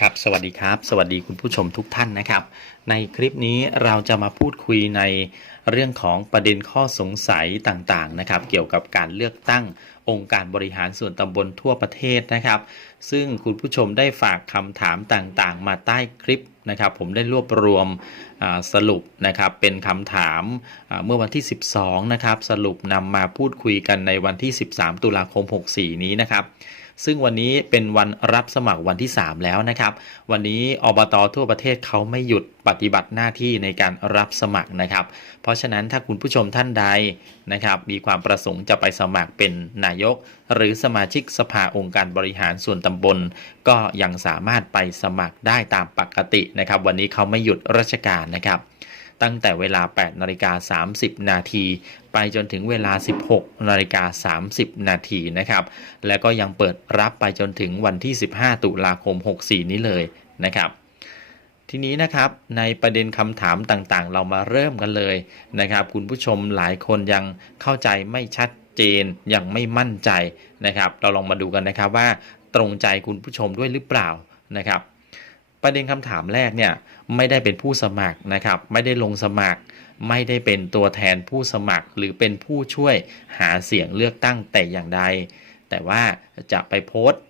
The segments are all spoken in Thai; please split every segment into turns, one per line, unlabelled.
ครับสวัสดีครับ สวัสดีคุณผู้ชมทุกท่านนะครับ ในคลิปนี้เราจะมาพูดคุยในเรื่องของประเด็นข้อสงสัยต่างๆนะครับ เกี่ยวกับการเลือกตั้งองค์การบริหารส่วนตำบลทั่วประเทศนะครับ ซึ่งคุณผู้ชมได้ฝากคำถามต่างๆ มาใต้คลิปนะครับ ผมได้รวบรวมสรุปนะครับเป็นคำถามเมื่อวันที่ 12 นะครับ สรุปนำมาพูดคุยกันในวันที่ 13 ตุลาคม 64 นี้นะครับ ซึ่งวันนี้เป็นวันรับสมัครวันที่ 3 แล้วนะครับ วันนี้อบตทั่วประเทศเขาไม่หยุดปฏิบัติหน้าที่ในการรับสมัครนะครับ เพราะฉะนั้นถ้าคุณผู้ชมท่านใดนะครับ มีความประสงค์จะไปสมัครเป็นนายก หรือสมาชิกสภาองค์การบริหารส่วนตำบล ก็ยังสามารถไปสมัครได้ตามปกตินะครับ วันนี้เขาไม่หยุดราชการนะครับ ตั้งแต่เวลา 8 นาฬิกา 30 นาที ไปจนถึงเวลา 16 นาฬิกา 30 นาทีนะครับ แล้วก็ยังเปิดรับไปจนถึงวันที่ 15 ตุลาคม 64 นี้เลยนะครับทีนี้นะครับในประเด็นคำถามต่างๆ เรามาเริ่มกันเลยนะครับ คุณผู้ชมหลายคนยังเข้าใจไม่ชัดเจนยังไม่มั่นใจนะครับ เราลองมาดูกันนะครับว่าตรงใจคุณผู้ชมด้วยหรือเปล่านะครับ ประเด็นคำถามแรกเนี่ยไม่ได้เป็นผู้สมัครนะครับ ไม่ได้ลงสมัคร ไม่ได้เป็นตัวแทนผู้สมัคร หรือเป็นผู้ช่วยหาเสียงเลือกตั้งแต่อย่างใด แต่ว่าจะไปโพสต์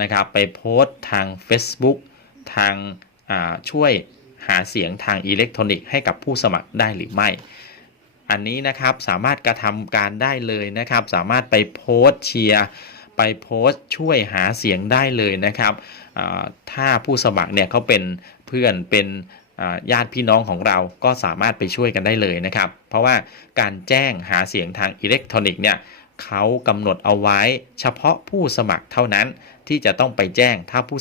นะครับไปโพสต์ทาง Facebook ทางาช่วยหาเสียงทางอิเล็กทรอนิกส์ให้กับผู้สมัครได้หรือไม่ อันนี้นะครับสามารถกระทำการได้เลยนะครับ สามารถไปโพสต์เชียร์ ไปโพสต์ช่วยหาเสียงได้เลยนะครับถ้าผู้สมัครเนี่ยเขาเป็นเพื่อนเป็นญาติพี่น้องของเราก็สามารถไปช่วยกันได้เลยนะครับ เพราะว่าการแจ้งหาเสียงทางอิเล็กทรอนิกส์เนี่ยเขากำหนดเอาไว้เฉพาะผู้สมัครเท่านั้นที่จะต้องไปแจ้งถ้าผู้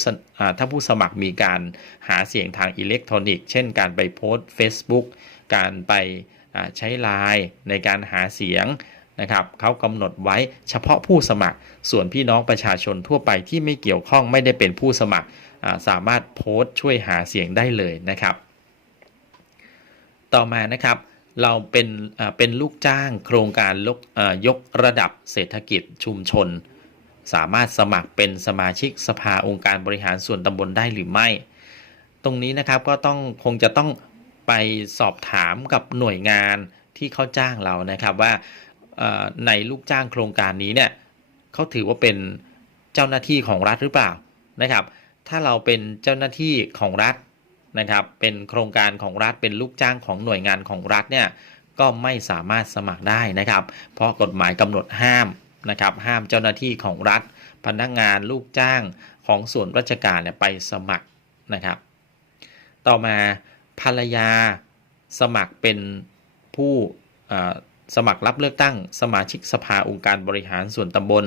ถ้าผู้สมัครมีการหาเสียงทางอิเล็กทรอนิกส์ เช่นการไปโพสต์ Facebook การไปใช้ไลน์ในการหาเสียง นะครับเขากำหนดไว้เฉพาะผู้สมัคร ส่วนพี่น้องประชาชนทั่วไปที่ไม่เกี่ยวข้องไม่ได้เป็นผู้สมัคร สามารถโพสต์ช่วยหาเสียงได้เลยนะครับ ต่อมานะครับเราเป็นเป็นลูกจ้างโครงการลกยกระดับเศรษฐกิจชุมชน สามารถสมัครเป็นสมาชิกสภาองค์การบริหารส่วนตำบลได้หรือไม่ ตรงนี้นะครับก็ต้องคงจะต้องไปสอบถามกับหน่วยงานที่เขาจ้างเรานะครับว่า ในลูกจ้างโครงการนี้เนี่ยเขาถือว่าเป็นเจ้าหน้าที่ของรัฐหรือเปล่านะครับ ถ้าเราเป็นเจ้าหน้าที่ของรัฐนะครับ เป็นโครงการของรัฐเป็นลูกจ้างของหน่วยงานของรัฐเนี่ยก็ไม่สามารถสมัครได้นะครับ เพราะกฎหมายกำหนดห้ามนะครับห้ามเจ้าหน้าที่ของรัฐ พนักงานลูกจ้างของส่วนราชการเนี่ยไปสมัครนะครับ ต่อมาภรรยาสมัครเป็นผู้อ่อ สมัครรับเลือกตั้งสมาชิกสภาองค์การบริหารส่วนตำบล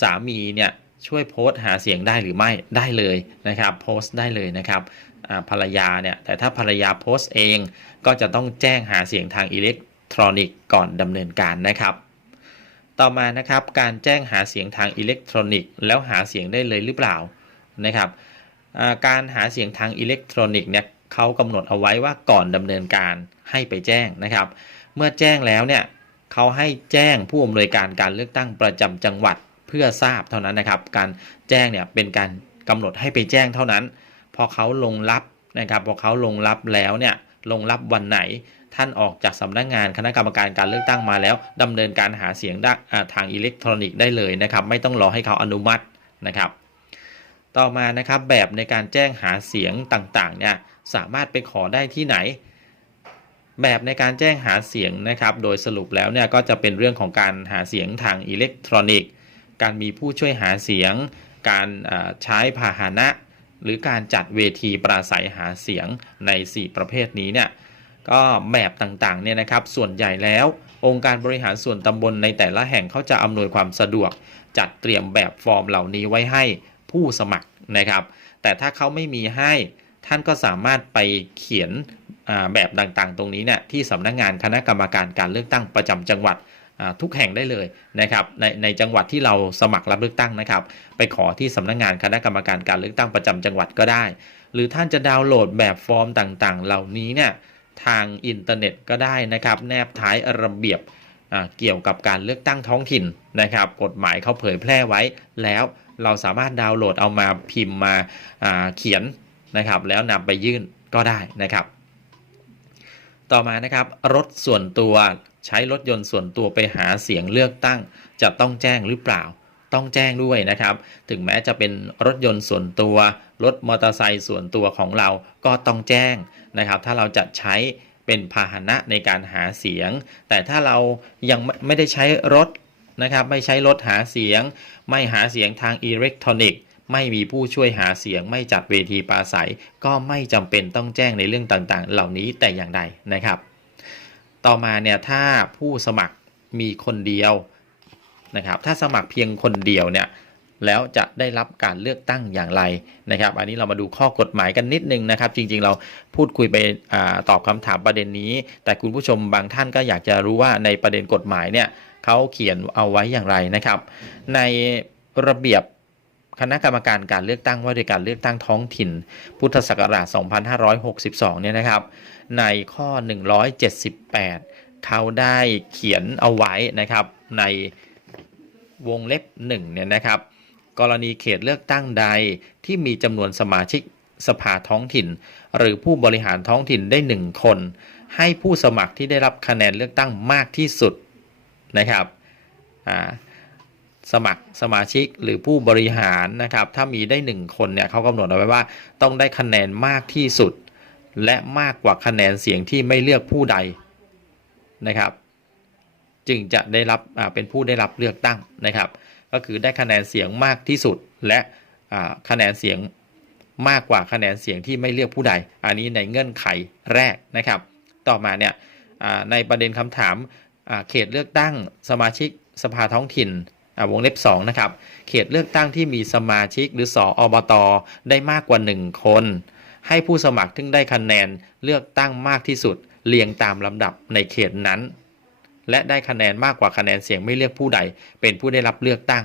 สามีเนี่ยช่วยโพสต์หาเสียงได้หรือไม่ได้เลยนะครับโพสต์ได้เลยนะครับภรรยาเนี่ยแต่ถ้าภรรยาโพสต์เองก็จะต้องแจ้งหาเสียงทางอิเล็กทรอนิกส์ก่อนดำเนินการนะครับ ต่อมานะครับการแจ้งหาเสียงทางอิเล็กทรอนิกส์แล้วหาเสียงได้เลยหรือเปล่านะครับการหาเสียงทางอิเล็กทรอนิกส์เนี่ยเขากำหนดเอาไว้ว่าก่อนดำเนินการให้ไปแจ้งนะครับ เมื่อแจ้งแล้วเนี่ยเขาให้แจ้งผู้อำนวยการการเลือกตั้งประจำจังหวัดเพื่อทราบเท่านั้นนะครับ การแจ้งเนี่ยเป็นการกำหนดให้ไปแจ้งเท่านั้น พอเขาลงรับนะครับพอเขาลงรับแล้วเนี่ยลงรับวันไหน ท่านออกจากสำนักงานคณะกรรมการการเลือกตั้งมาแล้วดำเนินการหาเสียงได้ทางอิเล็กทรอนิกส์ได้เลยนะครับ ไม่ต้องรอให้เขาอนุมัตินะครับ ต่อมานะครับแบบในการแจ้งหาเสียงต่างๆเนี่ยสามารถไปขอได้ที่ไหน แบบในการแจ้งหาเสียงนะครับ โดยสรุปแล้วเนี่ยก็จะเป็นเรื่องของการหาเสียงทางอิเล็กทรอนิกส์ การมีผู้ช่วยหาเสียง การใช้พาหนะ หรือการจัดเวทีปราศัยหาเสียงใน 4 ประเภทนี้เนี่ยก็แบบต่างๆเนี่ยนะครับ ส่วนใหญ่แล้ว องค์การบริหารส่วนตำบลในแต่ละแห่งเขาจะอำนวยความสะดวก จัดเตรียมแบบฟอร์มเหล่านี้ไว้ให้ผู้สมัครนะครับ แต่ถ้าเขาไม่มีให้ ท่านก็สามารถไปเขียนแบบต่างๆ ตรงนี้เนี่ยที่สำนักงานคณะกรรมการการเลือกตั้งประจำจังหวัดทุกแห่งได้เลยนะครับในในจังหวัดที่เราสมัครรับเลือกตั้งนะครับ ไปขอที่สำนักงานคณะกรรมการการเลือกตั้งประจำจังหวัดก็ได้ หรือท่านจะดาวน์โหลดแบบฟอร์มต่างๆ เหล่านี้เนี่ยทางอินเทอร์เน็ตก็ได้นะครับ แนบท้ายระเบียบเกี่ยวกับการเลือกตั้งท้องถิ่นนะครับ กฎหมายเขาเผยแพร่ไว้แล้วเราสามารถดาวน์โหลดเอามาพิมพ์มาเขียน นะครับ แล้วนำไปยื่นก็ได้นะครับ ต่อมานะครับรถส่วนตัวใช้รถยนต์ส่วนตัวไปหาเสียงเลือกตั้ง จะต้องแจ้งหรือเปล่า ต้องแจ้งด้วยนะครับ ถึงแม้จะเป็นรถยนต์ส่วนตัว รถมอเตอร์ไซค์ส่วนตัวของเราก็ต้องแจ้งนะครับ ถ้าเราจะใช้เป็นพาหนะในการหาเสียง แต่ถ้าเรายังไม่ไม่ได้ใช้รถนะครับ ไม่ใช้รถหาเสียง ไม่หาเสียงทางอิเล็กทรอนิกส์ ไม่มีผู้ช่วยหาเสียง ไม่จัดเวทีปราศัย ก็ไม่จำเป็นต้องแจ้งในเรื่องต่างๆ เหล่านี้แต่อย่างใดนะครับ ต่อมาเนี่ยถ้าผู้สมัครมีคนเดียวนะครับ ถ้าสมัครเพียงคนเดียวเนี่ยแล้วจะได้รับการเลือกตั้งอย่างไรนะครับ อันนี้เรามาดูข้อกฎหมายกันนิดนึงนะครับ จริงๆ เราพูดคุยไปอตอบคำถามประเด็นนี้ แต่คุณผู้ชมบางท่านก็อยากจะรู้ว่าในประเด็นกฎหมายเนี่ยเขาเขียนเอาไว้อย่างไรนะครับ ในระเบียบ คณะกรรมการการเลือกตั้งว่าด้วยการเลือกตั้งท้องถิ่น พุทธศักราช 2562 เนี่ยนะครับ ในข้อ 178 เขาได้เขียนเอาไว้นะครับในวงเล็บ1เนี่ยนะครับ กรณีเขตเลือกตั้งใดที่มีจำนวนสมาชิกสภาท้องถิ่น หรือผู้บริหารท้องถิ่นได้ 1 คน ให้ผู้สมัครที่ได้รับคะแนนเลือกตั้งมากที่สุดนะครับอ่า สมัครสมาชิกหรือผู้บริหารนะครับ ถ้ามีได้ 1 คนเนี่ยเขากำหนดเอาไว้ว่า ต้องได้คะแนนมากที่สุด และมากกว่าคะแนนเสียงที่ไม่เลือกผู้ใดนะครับ จึงจะได้รับเป็นผู้ได้รับเลือกตั้งนะครับ ก็คือได้คะแนนเสียงมากที่สุด และคะแนนเสียงมากกว่าคะแนนเสียงที่ไม่เลือกผู้ใด อันนี้ในเงื่อนไขแรกนะครับ ต่อมาเนี่ยในประเด็นคำถามเขตเลือกตั้งสมาชิกสภาท้องถิ่น วงเล็บ2นะครับเขตเลือกตั้งที่มีสมาชิกหรือสออบตได้มากกว่า 1 คน ให้ผู้สมัครที่ได้คะแนนเลือกตั้งมากที่สุด เรียงตามลำดับในเขตนั้น และได้คะแนนมากกว่าคะแนนเสียงไม่เลือกผู้ใด เป็นผู้ได้รับเลือกตั้ง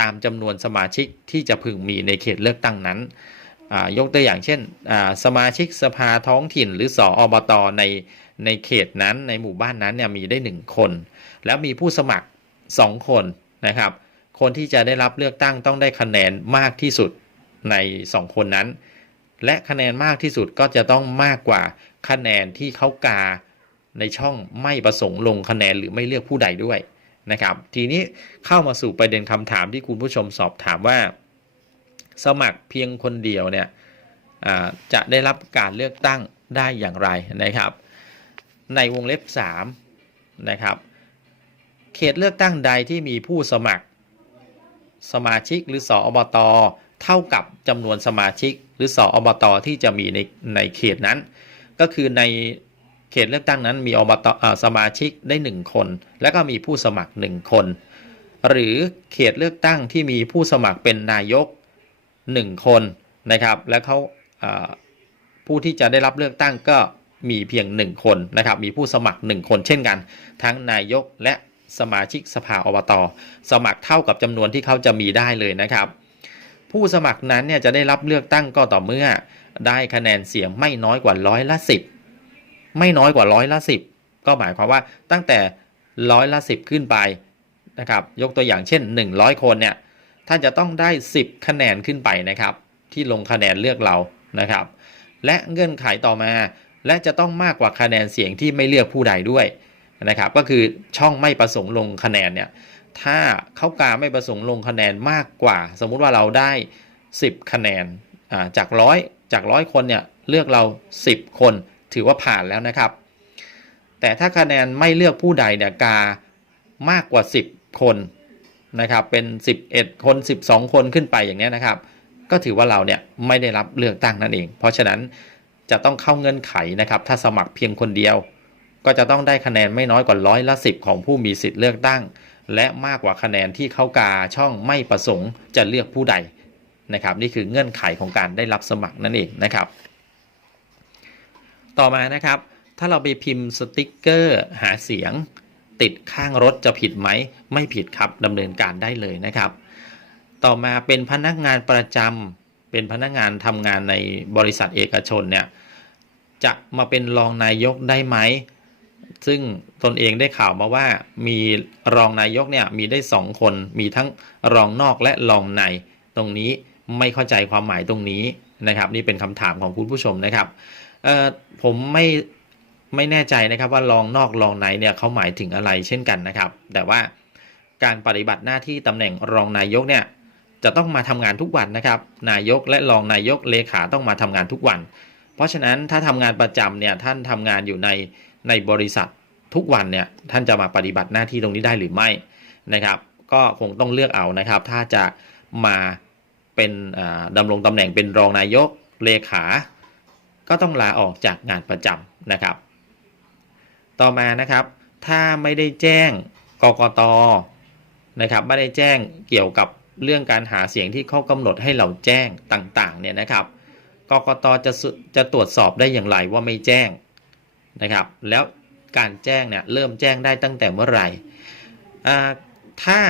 ตามจำนวนสมาชิกที่จะพึงมีในเขตเลือกตั้งนั้นยกตัวอย่างเช่น สมาชิกสภาท้องถิ่น หรือสออบตในในเขตนั้นในหมู่บ้านนั้นเนี่ยมีได้ 1 คน แล้วมีผู้สมัคร 2 คน นะครับ คนที่จะได้รับเลือกตั้งต้องได้คะแนนมากที่สุดใน 2 คนนั้น และคะแนนมากที่สุดก็จะต้องมากกว่าคะแนนที่เขากาในช่องไม่ประสงค์ลงคะแนนหรือไม่เลือกผู้ใดด้วยนะครับ ทีนี้เข้ามาสู่ประเด็นคำถามที่คุณผู้ชมสอบถามว่า สมัครเพียงคนเดียวเนี่ยจะได้รับการเลือกตั้งได้อย่างไรนะครับ ในวงเล็บ3นะครับ เขตเลือกตั้งใดที่มีผู้สมัคร สมาชิกหรือสออบตเท่ากับจำนวนสมาชิก หรือสออบตที่จะมีในในเขตนั้น ก็คือในเขตเลือกตั้งนั้นมีอบตอสมาชิกได้ 1 คน แล้วก็มีผู้สมัคร 1 คน หรือเขตเลือกตั้งที่มีผู้สมัครเป็นนายก 1 คนนะครับ แล้วเขาอ่าผู้ที่จะได้รับเลือกตั้งก็มีเพียง 1 คนนะครับ มีผู้สมัคร 1 คนเช่นกัน ทั้งนายกและ สมาชิกสภาอบตสมัครเท่ากับจำนวนที่เขาจะมีได้เลยนะครับ ผู้สมัครนั้นเนี่ยจะได้รับเลือกตั้งก็ต่อเมื่อ ได้คะแนนเสียงไม่น้อยกว่าร้อยละสิบไม่น้อยกว่าร้อยละสิบก็หมายความว่าตั้งแต่ร้อยละสิบขึ้นไปนะครับยกตัวอย่างเช่น 100 คนเนี่ยท่านจะต้องได้ 10 คะแนนขึ้นไปนะครับ ที่ลงคะแนนเลือกเรานะครับ และเงื่อนไขต่อมา และจะต้องมากกว่าคะแนนเสียงที่ไม่เลือกผู้ใดด้วย นะครับก็คือช่องไม่ประสงค์ลงคะแนนเนี่ยถ้าเขากาไม่ประสงค์ลงคะแนนมากกว่า สมมุติว่าเราได้ 10 คะแนนาจากร้อยจากร้อยคนเนี่ยเลือกเรา 10 คนถือว่าผ่านแล้วนะครับ แต่ถ้าคะแนนไม่เลือกผู้ใดเนี่ยกามากกว่า 10 คนนะครับเป็น 11 คน 12 คนขึ้นไปอย่างนี้นะครับ ก็ถือว่าเราเนี่ยไม่ได้รับเลือกตั้งนั่นเอง เพราะฉะนั้นจะต้องเข้าเงื่อนไขนะครับ ถ้าสมัครเพียงคนเดียว ก็จะต้องได้คะแนนไม่น้อยกว่าร้อยละสิบของผู้มีสิทธิ์เลือกตั้ง และมากกว่าคะแนนที่เข้ากาช่องไม่ประสงค์จะเลือกผู้ใดนะครับ นี่คือเงื่อนไขของการได้รับสมัครนั่นเองนะครับ ต่อมานะครับ ถ้าเราไปพิมพ์สติกเกอร์หาเสียง ติดข้างรถจะผิดไหม ไม่ผิดครับดำเนินการได้เลยนะครับ ต่อมาเป็นพนักงานประจำเป็นพนักงานทำงานในบริษัทเอกชนเนี่ยจะมาเป็นรองนายกได้ไหม ซึ่งตนเองได้ข่าวมาว่ามีรองนายกเนี่ยมีได้สองคน มีทั้งรองนอกและรองใน ตรงนี้ไม่เข้าใจความหมายตรงนี้นะครับ นี่เป็นคำถามของคุณผู้ชมนะครับเอ่อผมไม่ไม่แน่ใจนะครับว่ารองนอกรองในเนี่ยเขาหมายถึงอะไรเช่นกันนะครับ แต่ว่าการปฏิบัติหน้าที่ตำแหน่งรองนายกเนี่ยจะต้องมาทำงานทุกวันนะครับ นายกและรองนายกเลขาต้องมาทำงานทุกวัน เพราะฉะนั้นถ้าทำงานประจำเนี่ยท่านทำงานอยู่ใน ในบริษัททุกวันเนี่ยท่านจะมาปฏิบัติหน้าที่ตรงนี้ได้หรือไม่นะครับ ก็คงต้องเลือกเอานะครับ ถ้าจะมาเป็นอ่าดำรงตำแหน่งเป็นรองนายกเลขา ก็ต้องลาออกจากงานประจำนะครับ ต่อมานะครับ ถ้าไม่ได้แจ้งกกตนะครับไม่ได้แจ้งเกี่ยวกับเรื่องการหาเสียงที่เขากำหนดให้เราแจ้งต่างๆเนี่ยนะครับกกตจะจะตรวจสอบได้อย่างไรว่าไม่แจ้ง นะครับ แล้วการแจ้งเนี่ยเริ่มแจ้งได้ตั้งแต่เมื่อไหร่ถ้า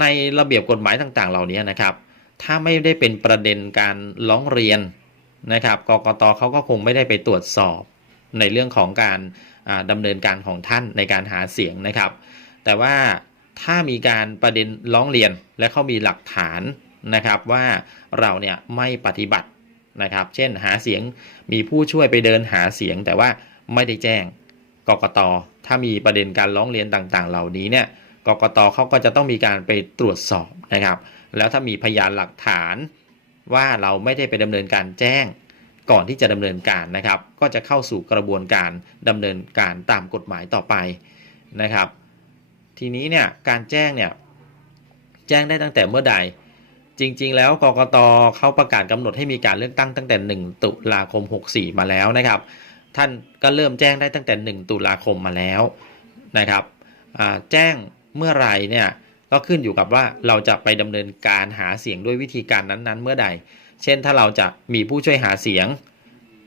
ในระเบียบกฎหมายต่างๆ เหล่านี้นะครับ ถ้าไม่ได้เป็นประเด็นการร้องเรียนนะครับกกตเขาก็คงไม่ได้ไปตรวจสอบในเรื่องของการอ่าดำเนินการของท่านในการหาเสียงนะครับ แต่ว่าถ้ามีการประเด็นร้องเรียนและเขามีหลักฐานนะครับว่าเราเนี่ยไม่ปฏิบัตินะครับ เช่นหาเสียงมีผู้ช่วยไปเดินหาเสียง แต่ว่า ไม่ได้แจ้งกกตถ้ามีประเด็นการร้องเรียนต่างๆ เหล่านี้เนี่ยกกตเขาก็จะต้องมีการไปตรวจสอบนะครับ แล้วถ้ามีพยานหลักฐานว่าเราไม่ได้ไปดำเนินการแจ้ง ก่อนที่จะดำเนินการนะครับ ก็จะเข้าสู่กระบวนการดำเนินการตามกฎหมายต่อไปนะครับ ทีนี้เนี่ยการแจ้งเนี่ยแจ้งได้ตั้งแต่เมื่อใด จริง ๆ แล้วกกตเขาประกาศกำหนดให้มีการเลือกตั้งตั้งแต่ 1 ตุลาคม 64 มาแล้วนะครับ ท่านก็เริ่มแจ้งได้ตั้งแต่ 1 ตุลาคมมาแล้วนะครับแจ้งเมื่อไรเนี่ยก็ขึ้นอยู่กับว่าเราจะไปดำเนินการหาเสียงด้วยวิธีการนั้นๆ เมื่อใด เช่นถ้าเราจะมีผู้ช่วยหาเสียง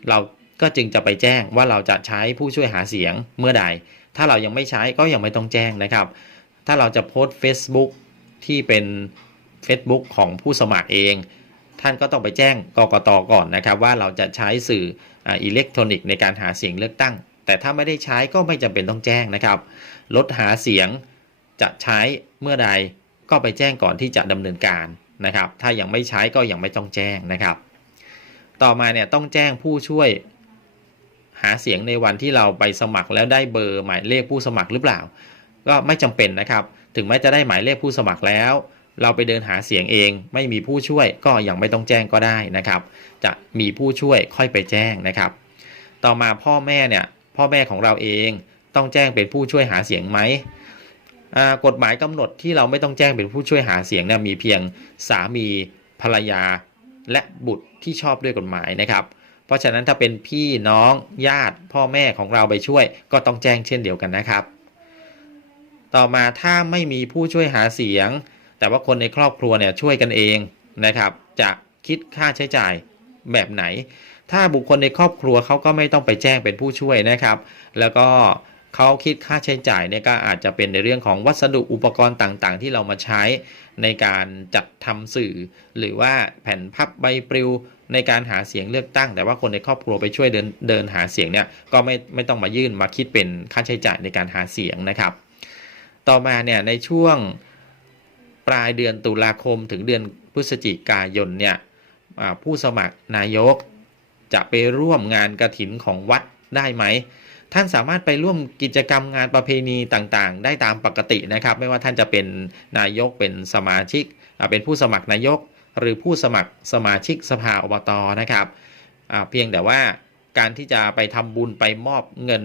เราก็จึงจะไปแจ้งว่าเราจะใช้ผู้ช่วยหาเสียงเมื่อใด ถ้าเรายังไม่ใช้ก็ยังไม่ต้องแจ้งนะครับ ถ้าเราจะโพสต์ Facebook ที่เป็น Facebook ของผู้สมัครเอง ท่านก็ต้องไปแจ้งกกตก่อนนะครับ ว่าเราจะใช้สื่อ อ่าอิเล็กทรอนิกส์ในการหาเสียงเลือกตั้ง แต่ถ้าไม่ได้ใช้ก็ไม่จำเป็นต้องแจ้งนะครับลดหาเสียงจะใช้เมื่อใดก็ไปแจ้งก่อนที่จะดำเนินการนะครับ ถ้ายังไม่ใช้ก็ยังไม่ต้องแจ้งนะครับ ต่อมาเนี่ยต้องแจ้งผู้ช่วยหาเสียงในวันที่เราไปสมัครแล้วได้เบอร์หมายเลขผู้สมัครหรือเปล่า ก็ไม่จำเป็นนะครับ ถึงแม้จะได้หมายเลขผู้สมัครแล้ว เราไปเดินหาเสียงเอง ไม่มีผู้ช่วยก็ยังไม่ต้องแจ้งก็ได้นะครับ จะมีผู้ช่วยค่อยไปแจ้งนะครับ ต่อมาพ่อแม่เนี่ยพ่อแม่ของเราเองต้องแจ้งเป็นผู้ช่วยหาเสียงไหมกฎหมายกำหนดที่เราไม่ต้องแจ้งเป็นผู้ช่วยหาเสียงเนี่ยมีเพียงสามีภรรยาและบุตรที่ชอบด้วยกฎหมายนะครับ เพราะฉะนั้นถ้าเป็นพี่น้องญาติพ่อแม่ของเราไปช่วย ก็ต้องแจ้งเช่นเดียวกันนะครับ ต่อมาถ้าไม่มีผู้ช่วยหาเสียง แต่ว่าคนในครอบครัวเนี่ยช่วยกันเองนะครับ จะคิดค่าใช้จ่ายแบบไหน ถ้าบุคคลในครอบครัวเขาก็ไม่ต้องไปแจ้งเป็นผู้ช่วยนะครับ แล้วก็เขาคิดค่าใช้จ่ายเนี่ยก็อาจจะเป็นในเรื่องของวัสดุอุปกรณ์ต่างๆ ที่เรามาใช้ในการจัดทำสื่อ หรือว่าแผ่นพับใบปลิวในการหาเสียงเลือกตั้ง แต่ว่าคนในครอบครัวไปช่วยเดินเดินหาเสียงเนี่ยก็ไม่ไม่ต้องมายื่นมาคิดเป็นค่าใช้จ่ายในการหาเสียงนะครับ ต่อมาเนี่ยในช่วง ปลายเดือนตุลาคมถึงเดือนพฤศจิกายนเนี่ยผู้สมัครนายกจะไปร่วมงานกระถินของวัดได้ไหม ท่านสามารถไปร่วมกิจกรรมงานประเพณีต่างๆ ได้ตามปกตินะครับ ไม่ว่าท่านจะเป็นนายกเป็นสมาชิก เป็นผู้สมัครนายก หรือผู้สมัครสมาชิกสภาอบตนะครับ เพียงแต่ว่าการที่จะไปทำบุญไปมอบเงิน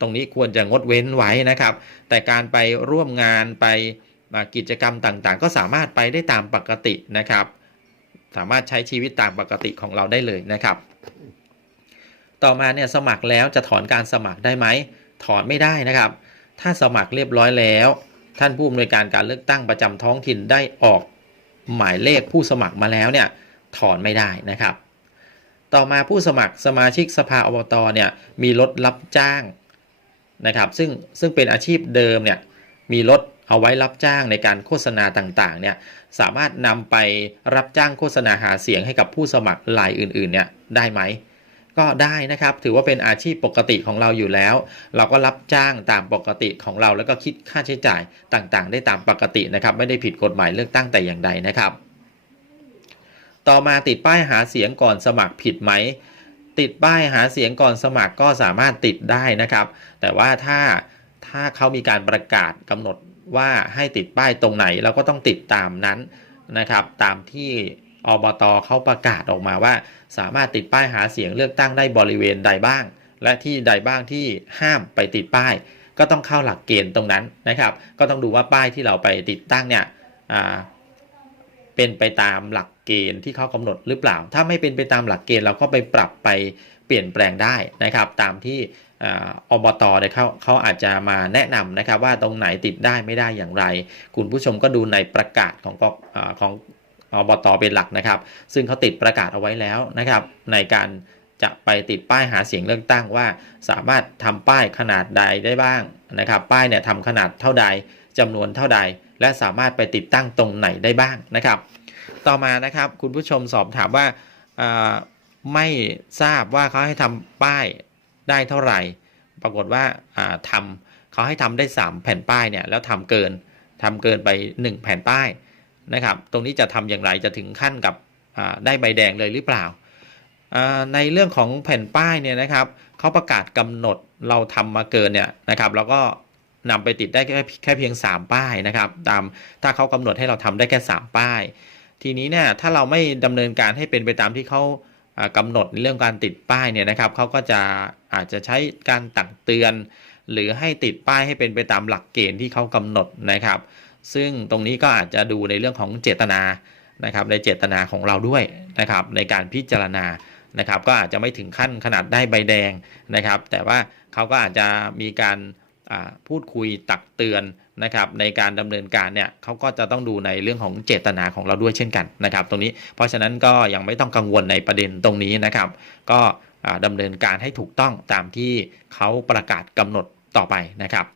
ตรงนี้ควรจะงดเว้นไว้นะครับ แต่การไปร่วมงานไป กิจกรรมต่างๆ ก็สามารถไปได้ตามปกตินะครับ สามารถใช้ชีวิตตามปกติของเราได้เลยนะครับ ต่อมาเนี่ยสมัครแล้วจะถอนการสมัครได้ไหมถอนไม่ได้นะครับ ถ้าสมัครเรียบร้อยแล้ว ท่านผู้อำนวยการการเลือกตั้งประจำท้องถิ่นได้ออกหมายเลขผู้สมัครมาแล้วเนี่ยถอนไม่ได้นะครับ ต่อมาผู้สมัครสมาชิกสภาอบตเนี่ยมีรถรับจ้างนะครับ ซึ่งซึ่งเป็นอาชีพเดิมเนี่ยมีรถ เอาไว้รับจ้างในการโฆษณาต่างๆเนี่ยสามารถนำไปรับจ้างโฆษณาหาเสียงให้กับผู้สมัครรายอื่นๆเนี่ยได้ไหมก็ได้นะครับถือว่าเป็นอาชีพปกติของเราอยู่แล้ว เราก็รับจ้างตามปกติของเราแล้วก็คิดค่าใช้จ่ายต่างๆ ได้ตามปกตินะครับ ไม่ได้ผิดกฎหมายเลือกตั้งแต่อย่างใดนะครับ ต่อมาติดป้ายหาเสียงก่อนสมัครผิดไหม ติดป้ายหาเสียงก่อนสมัครก็สามารถติดได้นะครับ แต่ว่าถ้าถ้าเขามีการประกาศกำหนด ว่าให้ติดป้ายตรงไหนเราก็ต้องติดตามนั้นนะครับ ตามที่อบตเขาประกาศออกมาว่า สามารถติดป้ายหาเสียงเลือกตั้งได้บริเวณใดบ้าง และที่ใดบ้างที่ห้ามไปติดป้าย ก็ต้องเข้าหลักเกณฑ์ตรงนั้นนะครับ ก็ต้องดูว่าป้ายที่เราไปติดตั้งเนี่ยเป็นไปตามหลักเกณฑ์ที่เขากำหนดหรือเปล่า ถ้าไม่เป็นไปตามหลักเกณฑ์เราก็ไปปรับไป เปลี่ยนแปลงได้นะครับ ตามที่ออบตเนี่ยเขาเขาอาจจะมาแนะนำนะครับ ว่าตรงไหนติดได้ไม่ได้อย่างไร คุณผู้ชมก็ดูในประกาศของกอของอบตเป็นหลักนะครับ ซึ่งเขาติดประกาศเอาไว้แล้วนะครับ ในการจะไปติดป้ายหาเสียงเลือกตั้งว่า สามารถทำป้ายขนาดใดได้บ้างนะครับ ป้ายเนี่ยทำขนาดเท่าใดจำนวนเท่าใด และสามารถไปติดตั้งตรงไหนได้บ้างนะครับ ต่อมานะครับคุณผู้ชมสอบถามว่า ไม่ทราบว่าเขาให้ทำป้ายได้เท่าไหร่ ปรากฏว่าอ่าทำเขาให้ทำได้ 3 แผ่นป้ายเนี่ยแล้วทำเกินทำเกินไป 1 แผ่นป้ายนะครับ ตรงนี้จะทำอย่างไรจะถึงขั้นกับได้ใบแดงเลยหรือเปล่า ในเรื่องของแผ่นป้ายเนี่ยนะครับเขาประกาศกำหนดเราทำมาเกินเนี่ยนะครับ แล้วก็นำไปติดได้แค่แค่เพียง 3 ป้ายนะครับ ตามถ้าเขากำหนดให้เราทำได้แค่ 3 ป้าย ทีนี้เนี่ยถ้าเราไม่ดำเนินการให้เป็นไปตามที่เขา อ่ากำหนดในเรื่องการติดป้ายเนี่ยนะครับเขาก็จะอาจจะใช้การตักเตือน หรือให้ติดป้ายให้เป็นไปตามหลักเกณฑ์ที่เขากำหนดนะครับ ซึ่งตรงนี้ก็อาจจะดูในเรื่องของเจตนานะครับในเจตนาของเราด้วยนะครับในการพิจารณานะครับ ก็อาจจะไม่ถึงขั้นขนาดได้ใบแดงนะครับ แต่ว่าเขาก็อาจจะมีการพูดคุยตักเตือน นะครับในการดำเนินการเนี่ยเขาก็จะต้องดูในเรื่องของเจตนาของเราด้วยเช่นกันนะครับ ตรงนี้เพราะฉะนั้นก็ยังไม่ต้องกังวลในประเด็นตรงนี้นะครับ ก็ดำดำเนินการให้ถูกต้องตามที่เขาประกาศกำหนดต่อไปนะครับ